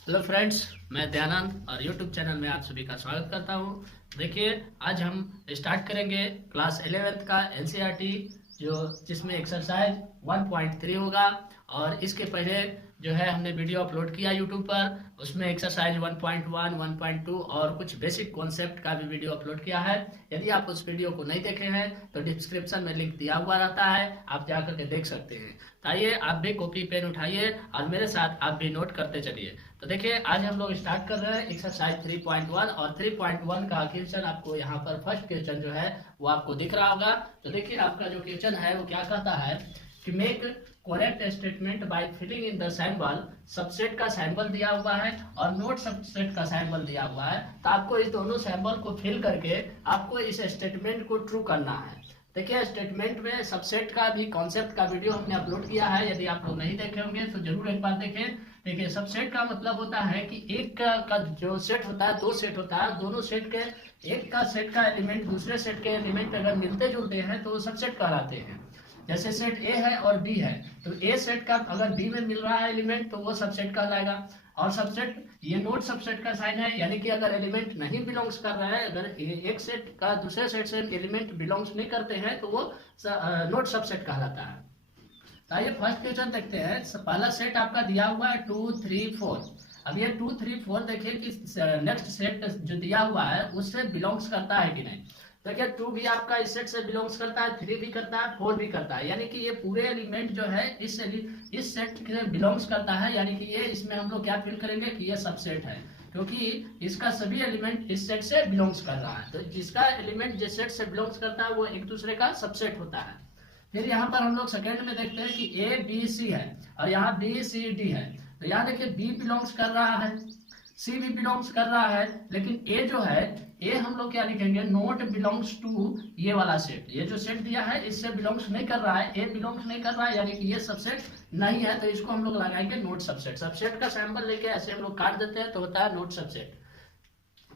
Hello friends, मैं दयानंद और YouTube channel में आप सभी का स्वागत करता हूं। देखिए, आज हम स्टार्ट करेंगे क्लास 11th का एनसीईआरटी जिसमें एक्सरसाइज 1.3 होगा। और इसके पहले जो है हमने वीडियो अपलोड किया यूट्यूब पर, उसमें एक्सरसाइज 1.1, 1.2 और कुछ बेसिक कॉन्सेप्ट का भी वीडियो अपलोड किया है। यदि आप उस वीडियो को नहीं देखे हैं तो डिस्क्रिप्शन में लिंक दिया हुआ रहता है, आप जाकर के देख सकते हैं। तो आइए, आप भी कॉपी पेन उठाइए और मेरे साथ आप भी नोट करते चलिए। तो देखिए, आज हम लोग स्टार्ट कर रहे हैं एक्सरसाइज 3.1 और 3.1 का क्वेश्चन आपको यहाँ पर फर्स्ट क्वेश्चन जो है वो आपको दिख रहा होगा। तो देखिए, आपका जो क्वेश्चन है वो क्या कहता है कि make correct statement by filling in the symbol. Subset का सिंबल दिया हुआ है और नोट सबसेट का सिंबल दिया हुआ है, तो आपको इस दोनों सिंबल को फिल करके आपको इस स्टेटमेंट को ट्रू करना है। देखिए, स्टेटमेंट में सबसेट का भी कॉन्सेप्ट का वीडियो हमने अपलोड किया है, यदि आप लोग नहीं देखे होंगे तो जरूर एक बार देखें। देखिए, सबसेट का मतलब होता है कि एक का जो सेट होता है, दो सेट होता है, दोनों सेट के एक का सेट का एलिमेंट दूसरे सेट के एलिमेंट अगर मिलते जुलते हैं तो वो सबसेट कहलाते हैं। जैसे सेट ए है और बी है, तो ए सेट का अगर बी में मिल रहा है एलिमेंट तो वो सबसेट कहलाएगा। और सबसेट ये नोट सबसेट का साइन है, यानी कि अगर एलिमेंट नहीं बिलोंग्स कर रहा है, अगर एक सेट का दूसरे सेट से एलिमेंट बिलोंग्स नहीं करते हैं तो वो नोट सबसेट कहलाता है। तो आइए फर्स्ट क्वेश्चन देखते हैं। पहला सेट आपका दिया हुआ है 2, 3, 4। अब ये 2, 3, 4 देखिए कि नेक्स्ट सेट जो दिया हुआ है उससे बिलोंग्स करता है कि नहीं। देखिए, 2 भी आपका इस सेट से बिलोंग्स करता है, 3 भी करता है, 4 भी करता है, यानी कि ये पूरे एलिमेंट जो है इस सेट से बिलोंग्स करता है। यानी कि ये इसमें हम लोग क्या फील करेंगे कि ये सबसेट है, क्योंकि इसका सभी एलिमेंट इस सेट से बिलोंग्स कर रहा है। तो जिसका एलिमेंट जिस सेट से बिलोंग्स करता है वो एक दूसरे का सबसेट होता है। फिर यहाँ पर हम लोग सेकेंड में देखते हैं कि ए बी सी है और यहाँ बी सी डी है। तो यहाँ देखिए, बी बिलोंग्स कर रहा है, सी भी बिलोंग्स कर रहा है, लेकिन ए जो है, ए हम लोग क्या लिखेंगे, नोट बिलोंग्स टू ये वाला सेट। ये जो सेट दिया है इससे बिलोंग्स नहीं कर रहा है, ए बिलोंग्स नहीं कर रहा है, यानी कि ये सबसेट नहीं है। तो इसको हम लोग लगाएंगे नोट सबसेट। सबसेट का सैंपल लेके ऐसे हम लोग काट देते हैं तो होता है नोट सबसेट।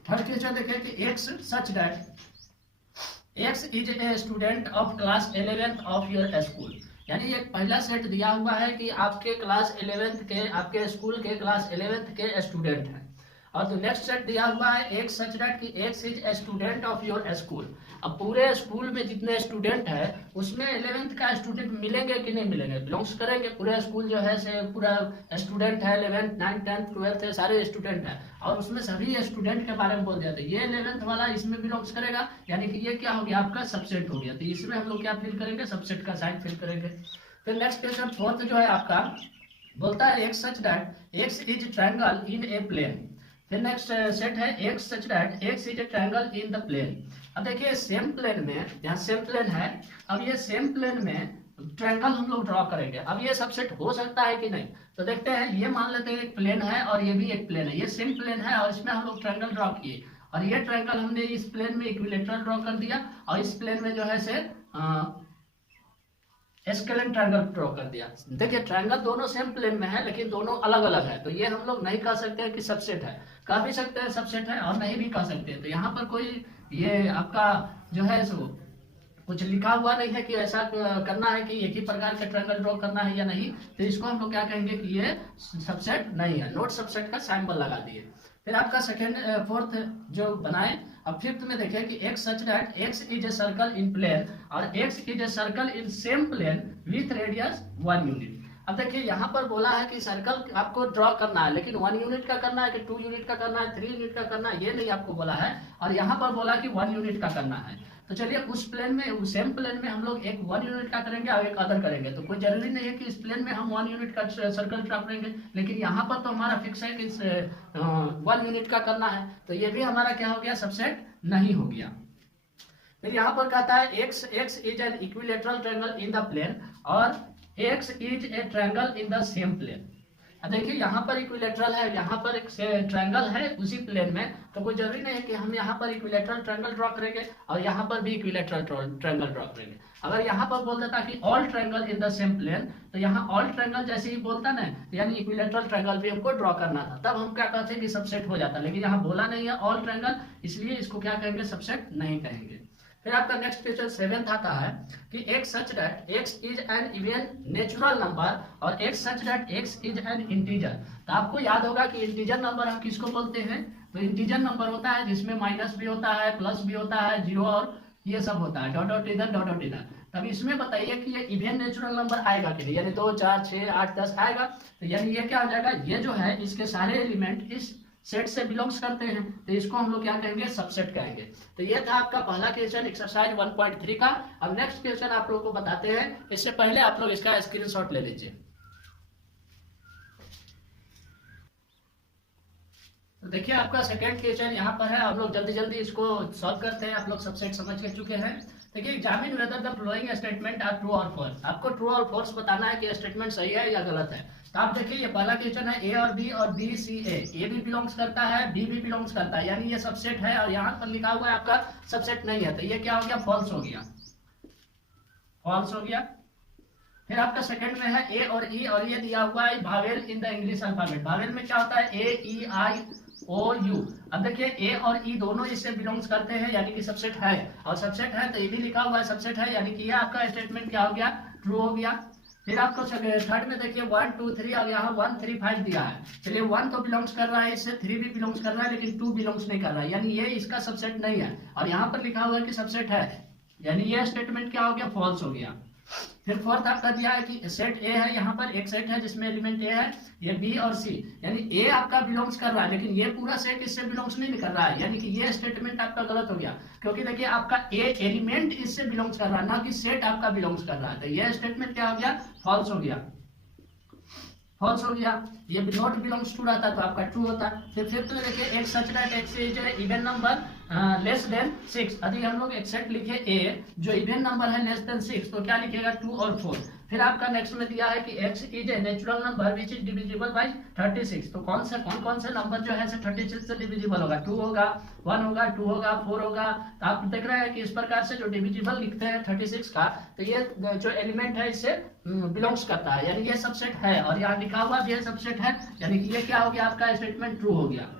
फर्स्ट क्वेश्चन देखें कि X such that X is a student of class 11th of your school। यानी एक पहला सेट दिया हुआ है कि आपके क्लास 11th के, आपके स्कूल के क्लास 11th के स्टूडेंट हैं। और तो नेक्स्ट सेट दिया हुआ है एक सच दैट कि X is a student of your school. अब पूरे स्कूल में जितने स्टूडेंट है उसमें 11th का स्टूडेंट मिलेंगे कि नहीं मिलेंगे, बिलोंग्स करेंगे। पूरा स्कूल जो है से पूरा स्टूडेंट है, 11th 9th 10th 12th है, सारे स्टूडेंट है और उसमें सभी स्टूडेंट के बारे में बोल दिया। तो ये 11th वाला इसमें बिलोंग्स करेगा, यानी कि ये क्या हो गया, आपका सबसेट हो गया। तो इसमें हम लोग क्या फिल करेंगे, सबसेट का साइन फिल करेंगे। फिर नेक्स्ट क्वेश्चन फोर्थ जो है आपका बोलता है एक such that X is triangle in a plane. फिर नेक्स्ट सेट है X such that X is a triangle in the plane. अब देखिए, सेम प्लेन में, यहाँ सेम प्लेन है, अब ये सेम प्लेन में ट्रायंगल हम लोग ड्रॉ करेंगे। अब ये सबसेट हो सकता है कि नहीं, तो देखते हैं। ये मान लेते हैं एक प्लेन है और ये भी एक प्लेन है, ये सेम प्लेन है और इसमें हम लोग ट्रायंगल ड्रॉ किए और ये ट्रायंगल हमने इस प्लेन में इक्विलेटरल ड्रॉ कर दिया और इस प्लेन में जो है से स्केलेन ट्रायंगल ड्रॉ कर दिया। देखिए, ट्रायंगल दोनों सेम प्लेन में है लेकिन दोनों अलग अलग है, तो ये हम लोग नहीं कह सकते हैं कि सबसेट है। कह भी सकते हैं सबसेट है और नहीं भी कह सकते हैं। तो यहाँ पर कोई ये आपका जो है सो कुछ लिखा हुआ नहीं है कि ऐसा करना है कि एक ही प्रकार का ट्रायंगल ड्रॉ करना है या नहीं। तो इसको हम लोग क्या कहेंगे कि ये सबसेट नहीं है, नोट सबसेट का सिंबल लगा दिए। फिर आपका सेकेंड फोर्थ जो बनाए। अब फिफ्थ में देखें कि X such that X is a circle in plane और X is a circle in same plane with radius 1 unit. अब देखिए, यहाँ पर बोला है कि सर्कल आपको ड्रॉ करना है, लेकिन 1 यूनिट का करना है कि 2 यूनिट का करना है, 3 यूनिट का करना है, ये नहीं आपको बोला है। और यहाँ पर बोला कि 1 यूनिट का करना है। तो चलिए, उस प्लेन में, उस सेम प्लेन में हम लोग एक 1 यूनिट का करेंगे और एक अदर करेंगे। तो कोई जरूरी नहीं है कि इस प्लेन में हम 1 यूनिट का सर्कल ड्रॉ करेंगे, लेकिन यहाँ पर तो हमारा फिक्स है कि 1 यूनिट का करना है। तो ये भी हमारा क्या हो गया, सबसेट नहीं हो गया। फिर यहाँ पर कहता है X is an equilateral triangle in the plane और X is a triangle in the same plane. देखिए, यहाँ पर इक्विलेटरल है, यहाँ पर एक ट्रायंगल है उसी प्लेन में, तो कोई जरूरी नहीं है कि हम यहाँ पर इक्विलेटरल ट्रायंगल ड्रॉ करेंगे और यहाँ पर भी इक्विलेटरल ट्रायंगल ड्रॉ करेंगे। अगर यहाँ पर बोल देता कि all triangle in the same plane, तो यहाँ ऑल ट्रायंगल जैसे ही बोलता ना, यानी इक्विलेटरल ट्रायंगल भी हमको ड्रॉ करना था, तब हम क्या कहते हैं कि सबसेट हो जाता। लेकिन यहाँ बोला नहीं है ऑल ट्रायंगल, इसलिए इसको क्या कहेंगे, सबसेट नहीं कहेंगे। फिर आपका नेक्स्ट क्वेश्चन 7th आता है कि एक such that x is an even natural number और एक such that x is an integer. तो आपको याद होगा कि इंटीजर नंबर हम किसको बोलते हैं, तो इंटीजर नंबर होता है जिसमें माइनस भी होता है, प्लस भी होता है, जीरो और ये सब होता है, डॉट डॉट इधर डॉट डॉट इधर। तब इसमें बताइए कि ये इवन नेचुरल नंबर आएगा कि नहीं, यानी 2 4 6 8 10 आएगा। तो यानी ये क्या हो जाएगा, ये जो है इसके सारे एलिमेंट इस सेट से बिलोंग्स करते हैं, तो इसको हम लोग क्या कहेंगे, सबसेट कहेंगे। तो ये था आपका पहला क्वेश्चन एक्सरसाइज 1.3 का। अब नेक्स्ट क्वेश्चन आप लोगों को बताते हैं, इससे पहले आप लोग इसका स्क्रीनशॉट ले लीजिए। तो देखिए आपका सेकंड क्वेश्चन यहाँ पर है, आप लोग जल्दी जल्दी इसको सॉल्व करते हैं। आप लोग सबसेट समझ के चुके हैं। देखिए examine whether the following statement are true और फॉल्स। आपको ट्रू और फॉल्स बताना है कि स्टेटमेंट सही है या गलत है। तो आप देखिए ये पहला क्वेश्चन है, ए और बी सी ए भी बिलोंग्स करता है, बी भी बिलोंग्स करता है, यानी ये सबसेट है। और यहाँ पर लिखा हुआ है आपका सबसेट नहीं है, तो ये क्या हो गया, फॉल्स हो गया, फॉल्स हो गया। फिर आपका सेकंड में है ए और ई, और ये दिया हुआ है vowel in the English alphabet. Vowel में क्या होता है, ए ई आई ओ यू। अब देखिए ए और ई दोनों इससे बिलोंग्स करते हैं, यानी कि सबसेट है, और सबसेट है तो ये भी लिखा हुआ है सबसेट है, यानी कि ये आपका स्टेटमेंट क्या हो गया, ट्रू हो गया। फिर आपको थर्ड में देखिए 1 2 3 और यहाँ 1 3 5 दिया है। चलिए 1 तो बिलोंग्स कर रहा है, इससे 3 भी बिलोंग्स कर रहा है, लेकिन 2 बिलोंग्स नहीं कर रहा है, यानी ये इसका सबसेट नहीं है। और यहाँ पर लिखा हुआ है कि सबसेट है, यानी ये स्टेटमेंट क्या हो गया, फॉल्स हो गया। फिर फोर्थ आपका दिया है कि सेट ए है, यहाँ पर एक सेट है जिसमें एलिमेंट ए है, ये बी और सी, यानी ए आपका बिलोंग्स कर रहा है, लेकिन ये पूरा सेट इससे बिलोंग्स नहीं कर रहा है, यानी कि ये स्टेटमेंट आपका गलत हो गया। क्योंकि देखिए आपका ए एलिमेंट इससे बिलोंग्स कर रहा है, ना कि सेट आपका बिलोंग्स कर रहा है। तो ये स्टेटमेंट क्या हो गया, फॉल्स हो गया, फॉल्स हो गया। ये नॉट बिलोंग्स टू रहता तो आपका ट्रू होता। फिर फिफ्थ में देखिए एक such that X is even number less than 6। यदि हम लोग एक्सेप्ट लिखे ए जो इवन नंबर है लेस देन 6, तो क्या लिखेगा, 2 और 4। फिर आपका नेक्स्ट में दिया है कि x is a natural number which is divisible by 36। तो कौन से नंबर जो है 36 से डिविजिबल होगा, 2 होगा, 1 होगा, 2 होगा, 4 होगा। तो आप देख रहे हैं कि इस प्रकार से जो डिविजिबल लिखते हैं 36 का, तो ये जो एलिमेंट है इससे बिलोंग्स करता है, यानी ये सबसेट है। और यहाँ लिखा हुआ भी है सबसेट है, यानी कि ये क्या हो गया, आपका स्टेटमेंट ट्रू हो गया।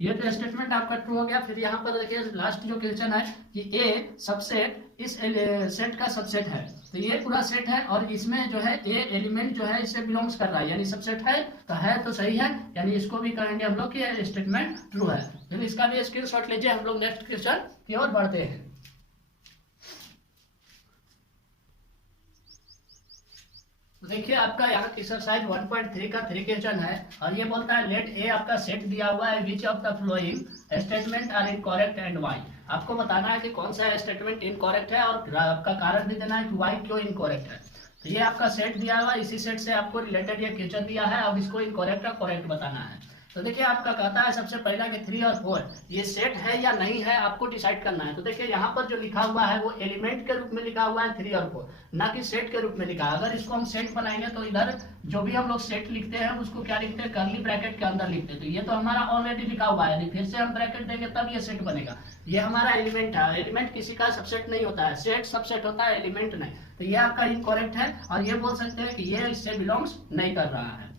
ये तो स्टेटमेंट आपका ट्रू हो गया। फिर यहाँ पर देखिए लास्ट जो क्वेश्चन है कि ए सबसेट इस सेट का सबसेट है, तो ये पूरा सेट है और इसमें जो है ए एलिमेंट जो है इससे बिलोंग्स कर रहा है, यानी सबसेट है तो सही है, यानी इसको भी कहेंगे हम लोग कि स्टेटमेंट ट्रू है। फिर इसका भी स्क्रीनशॉट लीजिए, हम लोग नेक्स्ट क्वेश्चन की ओर बढ़ते हैं। देखिए आपका यहाँ एक्सरसाइज 1.3 का 3 क्वेश्चन है, और ये बोलता है लेट ए आपका सेट दिया हुआ है, which of the following statement are incorrect and why. आपको बताना है कि कौन सा स्टेटमेंट इनकरेक्ट है, और आपका कारण भी देना है कि वाई क्यों इनकरेक्ट है। तो ये आपका सेट दिया हुआ है, इसी सेट से आपको रिलेटेड ये क्वेश्चन दिया है, अब इसको इनकरेक्ट और करेक्ट बताना है। तो देखिए आपका कहता है सबसे पहला कि 3 और 4 ये सेट है या नहीं है, आपको डिसाइड करना है। तो देखिए यहाँ पर जो लिखा हुआ है वो एलिमेंट के रूप में लिखा हुआ है 3 और 4, ना कि सेट के रूप में लिखा है। अगर इसको हम सेट बनाएंगे तो इधर जो भी हम लोग सेट लिखते हैं उसको क्या लिखते हैं, कर्ली ब्रैकेट के अंदर लिखते हैं। तो ये तो हमारा ऑलरेडी लिखा हुआ है, फिर से हम ब्रैकेट देंगे तब ये सेट बनेगा। ये हमारा एलिमेंट है, एलिमेंट किसी का सबसेट नहीं होता है, सेट सबसेट होता है, एलिमेंट नहीं। तो ये आपका इनकरेक्ट है, और ये बोल सकते हैं कि ये इससे बिलोंग्स नहीं कर रहा है,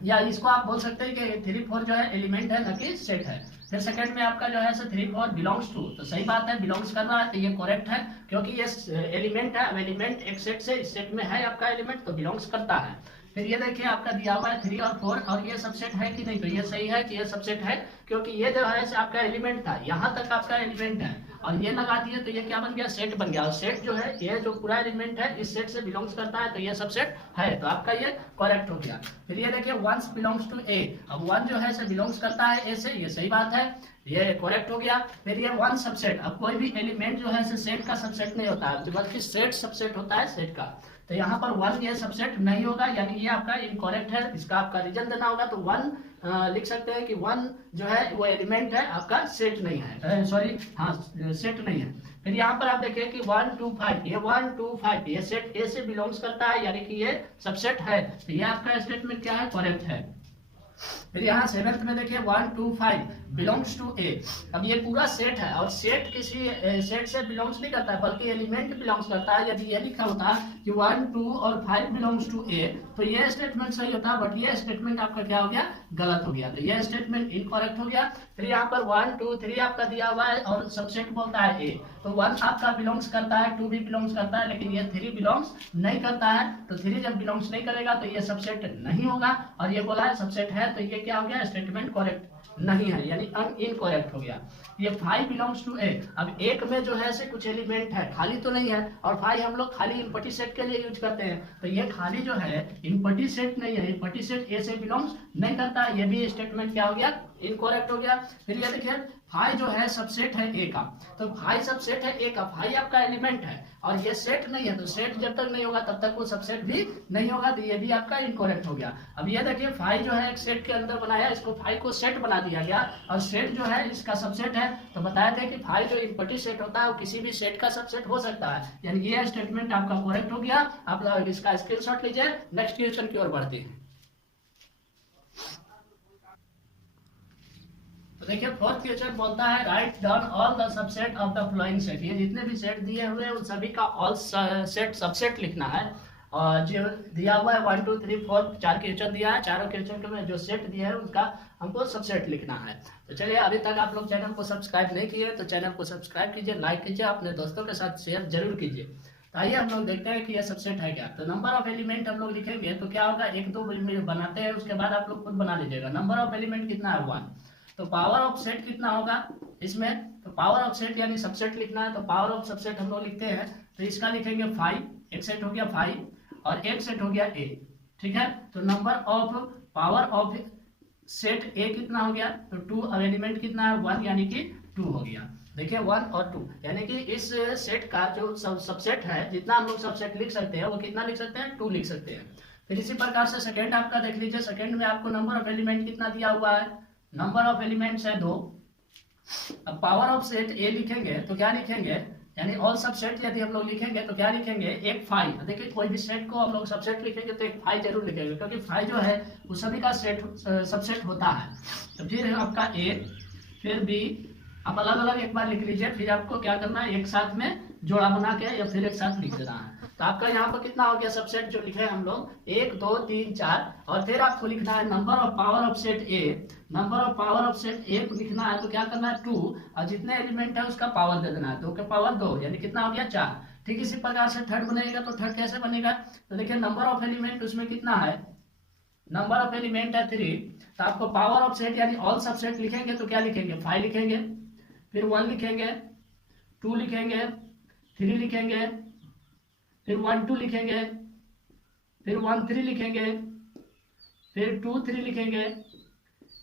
या इसको आप बोल सकते हैं कि 3 4 जो है एलिमेंट है, न कि सेट है। फिर सेकंड में आपका जो है 3 4 बिलोंग्स टू, तो सही बात है, बिलोंग्स कर रहा है, तो ये करेक्ट है, क्योंकि ये एलिमेंट है। अब एलिमेंट एक सेट से इस सेट में है आपका एलिमेंट, तो बिलोंग्स करता है। फिर ये देखिए आपका दिया हुआ है 3 और 4, और ये सबसेट है कि नहीं, तो ये सही है कि ये सबसेट है, क्योंकि ये जो है आपका एलिमेंट था, यहाँ तक आपका एलिमेंट है, और ये लगा दिए तो ये क्या बन गया, सेट बन गया। और सेट जो है ये जो पूरा एलिमेंट है इस सेट से बिलोंग्स करता है, तो ये सबसेट है, तो आपका ये करेक्ट हो गया। फिर ये देखिए 1 बिलोंग्स टू ए, अब 1 जो है से बिलोंग्स करता है ए से, ये सही बात है, ये करेक्ट हो गया। फिर ये 1 सबसेट, अब कोई भी एलिमेंट जो है से सेट का सबसेट नहीं होता है, बल्कि सेट सबसेट होता है सेट का। तो यहाँ पर 1 ये सबसेट नहीं होगा, यानी ये आपका इनकरेक्ट है। इसका आपका रीजन देना होगा, तो 1 लिख सकते हैं कि 1 जो है वो एलिमेंट है, आपका सेट नहीं है, सॉरी हाँ सेट नहीं है। फिर यहाँ पर आप देखिए कि 1 2 5, ये 1 2 5 ये सेट ए से बिलोंग्स करता है, यानी कि ये सबसेट है, तो ये आपका स्टेटमेंट क्या है, करेक्ट है। फिर यहाँ 7th में देखिए 1 2 5 बिलोंग्स टू ए। अब ये पूरा सेट है और सेट किसी सेट से बिलोंग्स नहीं करता है बल्कि एलिमेंट बिलोंग्स करता है। यदि ये लिखा होता कि 1 2 और 5 बिलोंग्स टू ए तो ये स्टेटमेंट सही होता, बट ये स्टेटमेंट आपका क्या हो गया, गलत हो गया, तो ये स्टेटमेंट इनकरेक्ट हो गया। फिर यहाँ पर 1 2 3 आपका दिया हुआ है और सबसेट बोलता है ए, तो 1 आपका बिलोंग्स करता है, 2 भी बिलोंग्स करता है, लेकिन ये 3 बिलोंग्स नहीं करता है। तो 3 जब बिलोंग्स नहीं करेगा तो ये सबसेट नहीं होगा, और ये बोला है सबसेट है, तो ये क्या हो गया, स्टेटमेंट करेक्ट नहीं है, यानी इनकरेक्ट हो गया। ये 5 बिलोंग्स टू ए। अब एक में जो है से कुछ एलिमेंट है, खाली तो नहीं है, और 5 हम लोग खाली इम्पटी सेट के लिए यूज करते हैं, तो ये खाली जो है इम्पटी सेट नहीं है, इम्पटी सेट ए से बिलोंग्स नहीं करता है, ये भी स्टेटमेंट क्या हो गया, इनकरेक्ट हो गया। फिर ये देखिए 5 जो है सबसेट है ए का, तो 5 सबसेट है ए का, 5 आपका एलिमेंट है और ये सेट नहीं है, तो सेट जब तक नहीं होगा तब तक वो सबसेट भी नहीं होगा, तो ये भी आपका इनकरेक्ट हो गया। अब ये देखिए 5 जो है एक सेट के अंदर बनाया, इसको 5 को सेट बना दिया गया, और सेट जो है इसका सबसेट है, तो बताया था कि 5 जो इम्पटी सेट होता है वो किसी भी सेट का सबसेट हो सकता है, यानी ये स्टेटमेंट आपका करेक्ट हो गया। आप लोग इसका स्क्रीनशॉट लीजिए, नेक्स्ट क्वेश्चन की ओर बढ़ते हैं। तो देखिए 4th क्वेश्चन बोलता है write down all the subset of the following set. ये जितने भी सेट दिए हुए हैं उन सभी का ऑल सेट सबसेट लिखना है, और जो दिया हुआ है 1 2 3 4 4 क्वेश्चन दिया है, चारों क्वेश्चन में जो सेट दिया है उनका हमको सबसेट लिखना है। तो चलिए, अभी तक आप लोग चैनल को सब्सक्राइब नहीं किए तो चैनल को सब्सक्राइब कीजिए, लाइक कीजिए, अपने दोस्तों के साथ शेयर जरूर कीजिए। तो आइए हम लोग देखते हैं कि यह सबसेट है क्या। तो नंबर ऑफ एलिमेंट हम लोग लिखेंगे तो क्या होगा, 1 2 बनाते हैं, उसके बाद आप लोग खुद बना लीजिएगा। नंबर ऑफ एलिमेंट कितना है, 1, तो पावर ऑफ सेट कितना होगा इसमें, तो पावर ऑफ सेट यानी सबसेट लिखना है, तो पावर ऑफ सबसेट हम लोग लिखते हैं, तो इसका लिखेंगे 5, एक सेट हो गया 5 और एक सेट हो गया ए, ठीक है। तो number of power of set ए कितना हो गया, तो 2, और एलिमेंट कितना है 1, यानी कि 2 हो गया। देखिए 1 और 2, यानी कि इस सेट का जो सबसेट है, जितना हम लोग सबसेट लिख सकते हैं वो कितना लिख सकते हैं, 2 लिख सकते हैं। फिर इसी प्रकार से सेकेंड आपका देख लीजिए, सेकेंड में आपको नंबर ऑफ एलिमेंट कितना दिया हुआ है, नंबर ऑफ एलिमेंट्स है 2। अब पावर ऑफ सेट ए लिखेंगे तो क्या लिखेंगे, यानी ऑल सबसेट यदि हम लोग लिखेंगे तो क्या लिखेंगे, एक 5। देखिए कोई भी सेट को हम लोग सबसेट लिखेंगे तो एक 5 जरूर लिखेंगे, क्योंकि 5 जो है वो सभी का सेट सबसेट होता है। तो फिर आपका ए, फिर बी, आप अलग अलग एक बार लिख लीजिए, फिर आपको क्या करना है, एक साथ में जोड़ा बना के या फिर एक साथ लिख देना है। तो आपका यहाँ पर कितना हो गया सबसेट जो लिखे हम लोग, 1 2 3 4, और फिर आपको लिखना है number of power of set A. Number of power of set ए को लिखना है तो क्या करना है, 2, और जितने एलिमेंट है उसका पावर दे देना है, 2 के पावर 2, यानी कितना हो गया 4। ठीक इसी प्रकार से थर्ड बनेगा, तो थर्ड कैसे बनेगा, तो देखिए नंबर ऑफ एलिमेंट उसमें कितना है, नंबर ऑफ एलिमेंट है 3, तो आपको पावर ऑफ सेट यानी ऑल सबसेट लिखेंगे तो क्या लिखेंगे, 5 लिखेंगे, फिर 1 लिखेंगे, 2 लिखेंगे, 3 लिखेंगे, फिर 1 2 लिखेंगे, फिर 1 3 लिखेंगे, फिर 2 3 लिखेंगे।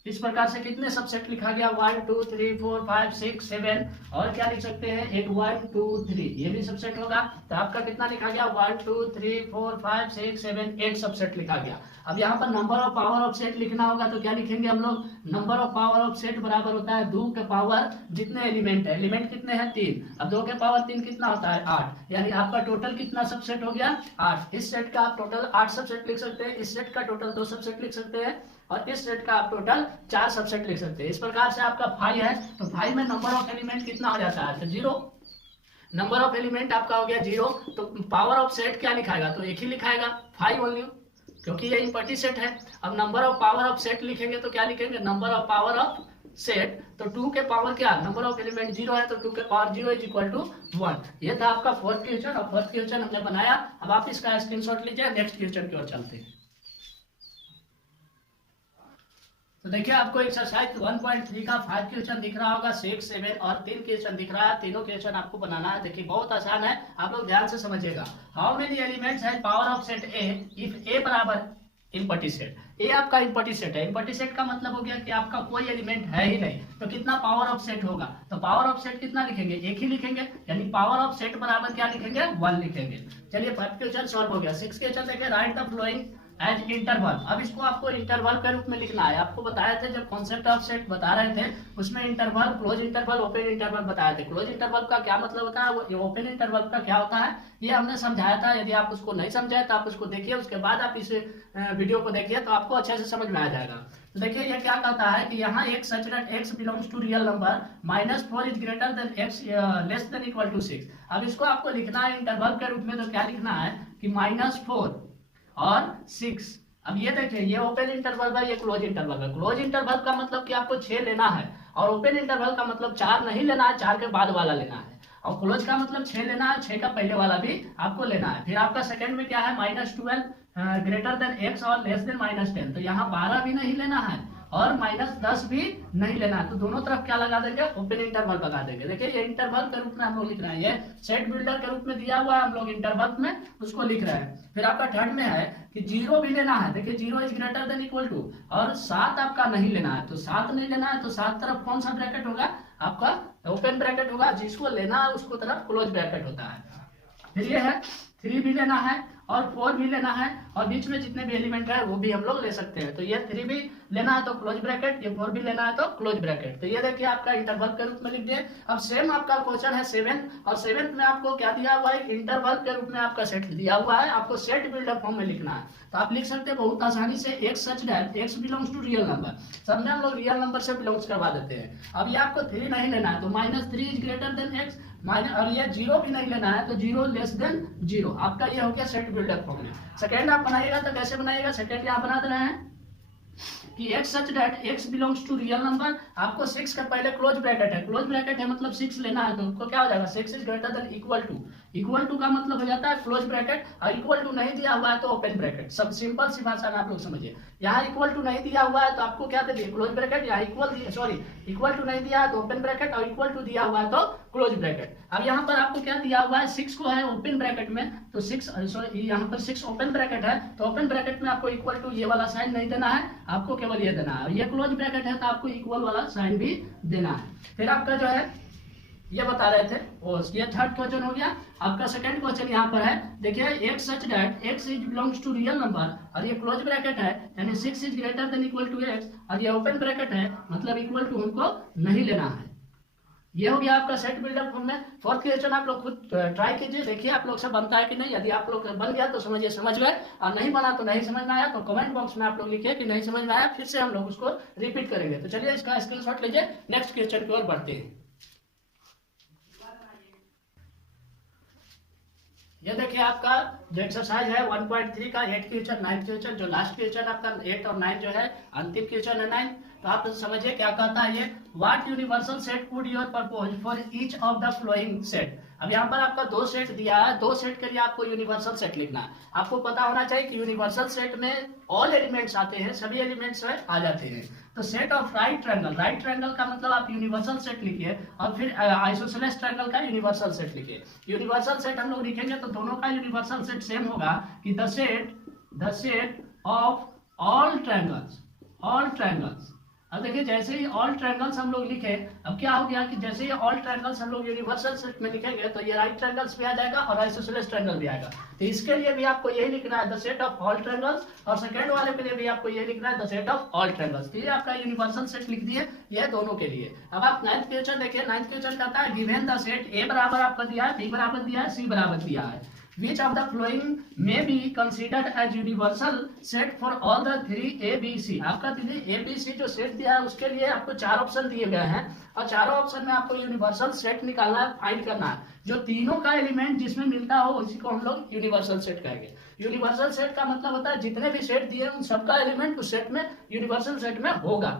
इस प्रकार से कितने सबसेट लिखा गया, 1 2 3 4 5 6 7, और क्या लिख सकते हैं, एक 1 2 3, ये भी सबसेट होगा। तो आपका कितना लिखा गया, 1 2 3 4 5 6 7 8 सबसेट लिखा गया। अब यहाँ पर number of power of set लिखना होगा तो क्या लिखेंगे हम लोग, number of power of set बराबर होता है 2 के पावर जितने एलिमेंट है, एलिमेंट कितने हैं 3, अब 2 के पावर 3 कितना होता है 8, यानी आपका टोटल कितना सबसेट हो गया 8। इस सेट का आप टोटल 8 सबसेट लिख सकते हैं, इस सेट का टोटल 2 सबसेट लिख सकते हैं, और इस सेट का आप टोटल 4 सबसेट लिख सकते हैं। इस प्रकार से आपका 5 है, तो 5 में नंबर ऑफ एलिमेंट कितना हो जाता है, तो 0। नंबर ऑफ एलिमेंट आपका हो गया 0, तो पावर ऑफ सेट क्या लिखाएगा, तो एक ही लिखाएगा 5 ओनली, क्योंकि ये इम्पटी सेट है। अब number of power of set लिखेंगे तो क्या लिखेंगे, number of power of set, तो 2 के पावर क्या, नंबर ऑफ एलिमेंट 0 है, तो 2 के पावर 0 इज इक्वल टू 1। ये था आपका 4th क्वेश्चन, और 4th क्वेश्चन हमने बनाया। अब आप इसका स्क्रीनशॉट लीजिए, नेक्स्ट क्वेश्चन की ओर चलते हैं। तो देखिए आपको एक्सरसाइज 1.3 का 5 क्वेश्चन दिख रहा होगा, 6 7 और 3 क्वेश्चन दिख रहा है। तीनों क्वेश्चन आपको बनाना है। देखिए बहुत आसान है, आप लोग ध्यान से समझिएगा। हाउ मेनी एलिमेंट्स है power of set A if A बराबर इम्पटी सेट। ए आपका इम्पटी सेट है, इम्पटी सेट का मतलब हो गया कि आपका कोई एलिमेंट है ही नहीं, तो कितना पावर ऑफ सेट होगा, तो पावर ऑफ सेट कितना लिखेंगे, एक ही लिखेंगे, यानी पावर ऑफ सेट बराबर क्या लिखेंगे 1 लिखेंगे। चलिए 5 क्वेश्चन सॉल्व हो गया। 6 क्वेश्चन देखिए, write the following as interval. अब इसको आपको इंटरवल के रूप में लिखना है। आपको बताया था जब कॉन्सेप्ट ऑफ सेट बता रहे थे उसमें interval, close interval, open interval बताए थे। क्लोज इंटरवल का क्या मतलब होता है, ओपन इंटरवल का क्या होता है, ये हमने समझाया था। यदि आप उसको नहीं समझे तो आप उसको देखिए, उसके बाद आप इस वीडियो को देखिए तो आपको अच्छे से समझ में आ जाएगा। तो देखिए ये क्या कहता है कि यहाँ एक such that x belongs to real number -4 is greater than x less than equal to 6। अब इसको आपको लिखना है इंटरवल के रूप में, तो क्या लिखना है कि -4 और 6। अब ये देखिए ये ओपन इंटरवल है, ये क्लोज इंटरवल है। क्लोज इंटरवल का मतलब कि आपको 6 लेना है, और ओपन इंटरवल का मतलब 4 नहीं लेना है, 4 के बाद वाला लेना है। और क्लोज का मतलब 6 लेना है, 6 का पहले वाला भी आपको लेना है। फिर आपका सेकंड में क्या है, -12 ग्रेटर देन x और लेस देन -10। तो यहाँ 12 भी नहीं लेना है और -10 भी नहीं लेना है। तो दोनों तरफ क्या लगा देंगे, ओपन इंटरवल लगा देंगे। देखिए ये इंटरवल के रूप में हम लोग लिख रहे हैं, ये सेट बिल्डर के रूप में दिया हुआ है, हम लोग इंटरवल में उसको लिख रहे हैं। फिर आपका थर्ड में है कि 0 भी लेना है। देखिए 0 is greater than equal to, और 7 आपका नहीं लेना है। तो 7 नहीं लेना है तो 7 तरफ कौन सा ब्रैकेट होगा, आपका ओपन ब्रैकेट होगा। जिसको लेना है उसको तरफ क्लोज ब्रैकेट होता है। फिर ये है 3 भी लेना है और 4 भी लेना है, और बीच में जितने भी एलिमेंट है वो भी हम लोग ले सकते हैं। तो ये 3 भी लेना है तो क्लोज ब्रैकेट, ये 4 भी लेना है तो क्लोज ब्रैकेट। तो ये देखिए आपका इंटरवल के रूप में लिख दिए। अब सेम आपका क्वेश्चन है 7, और 7 में आपको क्या दिया हुआ है, इंटरवल के रूप में आपका सेट दिया हुआ है। आपको सेट बिल्डर फॉर्म में लिखना है। तो आप लिख सकते हैं बहुत आसानी से, x such that x belongs to real number. समझे, हम लोग रियल नंबर से बिलोंग्स करवा देते हैं। अब ये आपको 3 नहीं लेना है तो -3 इज ग्रेटर देन x, और ये 0 भी नहीं लेना है तो 0 लेस देन 0। आपका ये हो गया सेट बिल्डर फॉर्म में। सेकेंड आप बनाइएगा तो कैसे बनाइएगा, सेकेंड यहाँ बना दे रहे हैं कि x such that x belongs to real number. आपको 6 का पहले क्लोज ब्रैकेट है, क्लोज ब्रैकेट है मतलब 6 लेना है। तो आपको क्या हो जाएगा, 6 is greater than equal to. Equal to का मतलब हो जाता है क्लोज ब्रैकेट, और इक्वल टू नहीं दिया हुआ है तो ओपन ब्रैकेट। सब सिंपल सी भाषा में आप लोग समझिए। यहाँ इक्वल टू नहीं दिया हुआ है तो आपको क्या दे दिया, क्लोज ब्रैकेट। यहाँ इक्वल टू नहीं दिया है तो ओपन ब्रैकेट, और इक्वल टू दिया हुआ है तो क्लोज ब्रैकेट। अब यहाँ पर आपको क्या दिया हुआ है, 6 को है ओपन ब्रैकेट में, तो 6 यहाँ पर 6 ओपन ब्रैकेट है, तो ओपन ब्रैकेट में आपको इक्वल टू ये वाला साइन नहीं देना है, आपको केवल ये देना है। ये क्लोज ब्रैकेट है तो आपको इक्वल वाला साइन भी देना है। फिर आपका जो है ये बता रहे थे, और ये थर्ड क्वेश्चन हो गया। आपका सेकंड क्वेश्चन यहाँ पर है, देखिए x such that x is belongs to real number, और ये क्लोज ब्रैकेट है यानी 6 is greater than equal to x, और ये ओपन ब्रैकेट है मतलब इक्वल टू हमको नहीं लेना है। ये हो गया आपका सेट बिल्डर फॉर्म में। फोर्थ क्वेश्चन आप लोग खुद ट्राई कीजिए, देखिए आप लोग से बनता है कि नहीं। यदि आप लोग बन गया तो समझिए समझ गए, और नहीं बना तो नहीं समझ में आया तो कमेंट बॉक्स में आप लोग लिखिए कि नहीं समझ में आया, फिर से हम लोग उसको रिपीट करेंगे। तो चलिए इसका स्क्रीनशॉट लीजिए, नेक्स्ट क्वेश्चन की ओर बढ़ते हैं। ये देखिए आपका जो एक्सरसाइज है 1.3 का 8 क्वेश्चन 9 क्वेश्चन, जो लास्ट क्वेश्चन आपका 8 और 9 जो है अंतिम क्वेश्चन है 9। तो आप समझिए क्या कहता है ये, what universal set could your propose for each of the flowing set. अब यहाँ पर आपका 2 सेट दिया है, 2 सेट के लिए आपको यूनिवर्सल सेट लिखना है। आपको पता होना चाहिए कि यूनिवर्सल सेट में ऑल एलिमेंट्स आते हैं, सभी एलिमेंट्स आ जाते हैं। तो सेट ऑफ राइट ट्रायंगल का मतलब आप यूनिवर्सल सेट लिखिए, और फिर आइसोसेलेस ट्रायंगल का यूनिवर्सल सेट लिखिए। यूनिवर्सल सेट हम लोग लिखेंगे तो दोनों का यूनिवर्सल सेट सेम होगा कि the set of all triangles. अब देखिए जैसे ही ऑल ट्रायंगल्स हम लोग लिखे, अब क्या हो गया कि जैसे ही ऑल ट्रायंगल्स हम लोग यूनिवर्सल सेट में लिखेंगे तो ये राइट ट्रायंगल्स भी आ जाएगा और आइसोसेलेस ट्रायंगल भी आएगा। तो इसके लिए भी आपको यही लिखना है the set of all triangles, और सेकंड वाले के लिए भी आपको ये लिखना है the set of all triangles. तो ये आपका यूनिवर्सल सेट लिख दिए, ये दोनों के लिए। अब आप 9th क्वेश्चन देखिए, 9th क्वेश्चन कहता है गिवन द सेट ए बराबर आपका दिया है, बी बराबर दिया है, सी बराबर दिया है। Which of the following may be considered as universal set for all the 3 A, B, C? आपका A, B, C जो सेट दिया है उसके लिए आपको 4 ऑप्शन दिए गए हैं, और चारों ऑप्शन में आपको यूनिवर्सल सेट निकालना है, फाइंड करना है। जो तीनों का एलिमेंट जिसमें मिलता हो उसी को हम लोग यूनिवर्सल सेट कहेंगे। यूनिवर्सल सेट का मतलब होता है जितने भी सेट दिए उन सबका एलिमेंट उस सेट में यूनिवर्सल सेट में होगा।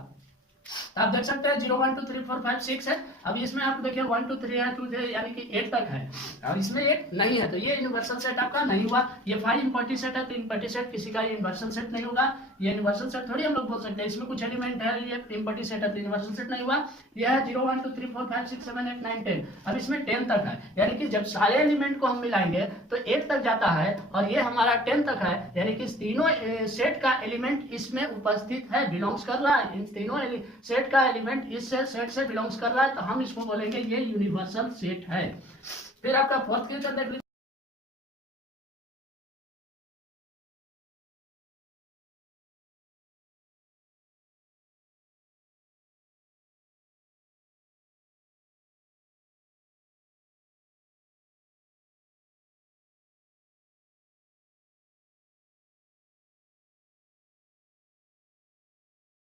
आप देख सकते हैं 0 1 2 3 4 5 6 है। अब इसमें आप देखिए 1 2 3 है, 2 यानी कि 8 तक है, और इसमें 8 नहीं है, तो ये यूनिवर्सल सेट आपका नहीं हुआ। ये 5 इम्पर्टी सेट है तो इम्पर्टी सेट किसी का यूनिवर्सल सेट नहीं होगा। ये यूनिवर्सल सेट थोड़ी हम लोग बोल सकते हैं, इसमें कुछ एलिमेंट है, ये इम्पर्टी सेट है तो यूनिवर्सल सेट नहीं हुआ। ये है 0 1 2 3 4 5 6 7 8 9 10। अब इसमें 10 तक है, यानी कि जब सारे एलिमेंट को हम मिलाएंगे तो 8 तक जाता है, और ये हमारा 10 तक है, यानी कि तीनों सेट का एलिमेंट इसमें उपस्थित है, बिलोंग्स कर रहा है। इन तीनों सेट का एलिमेंट इस सेट से बिलोंग्स कर रहा है, तो हम इसको बोलेंगे ये यूनिवर्सल सेट है। फिर आपका फोर्थ क्वेश्चन देख लीजिए।